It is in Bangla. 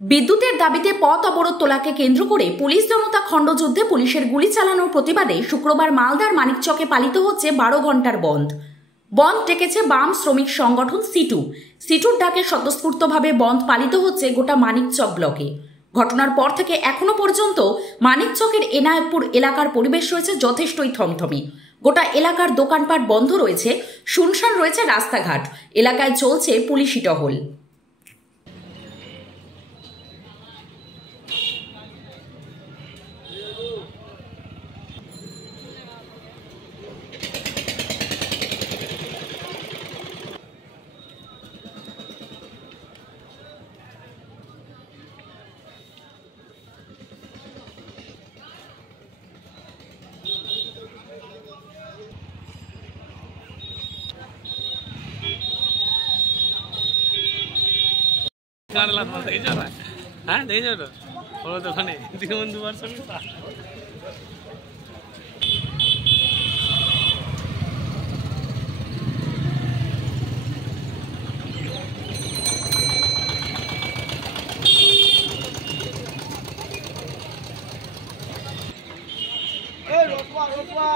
বিদ্যুতের দাবিতে পথ অবরোধ তোলাকে কেন্দ্র করে পুলিশ জনতা খণ্ডযুদ্ধে পুলিশের গুলি চালানোর প্রতিবাদে শুক্রবার মালদার মানিকচকে পালিত হচ্ছে 12 ঘন্টার বন্ধ। বন্ধ ডেকেছে বাম শ্রমিক সংগঠন সিটুর ডাকে স্বতঃস্ফূর্তভাবে বন্ধ পালিত হচ্ছে গোটা মানিকচক ব্লকে। ঘটনার পর থেকে এখনো পর্যন্ত মানিকচকের এনায়েতপুর এলাকার পরিবেশ রয়েছে যথেষ্টই থমথমে। গোটা এলাকার দোকানপাট বন্ধ রয়েছে, শুনশান রয়েছে রাস্তাঘাট, এলাকায় চলছে পুলিশি টহল। हाँ नहीं जाओ वो तो खाने दिखमन दुबार से भी था रोकवा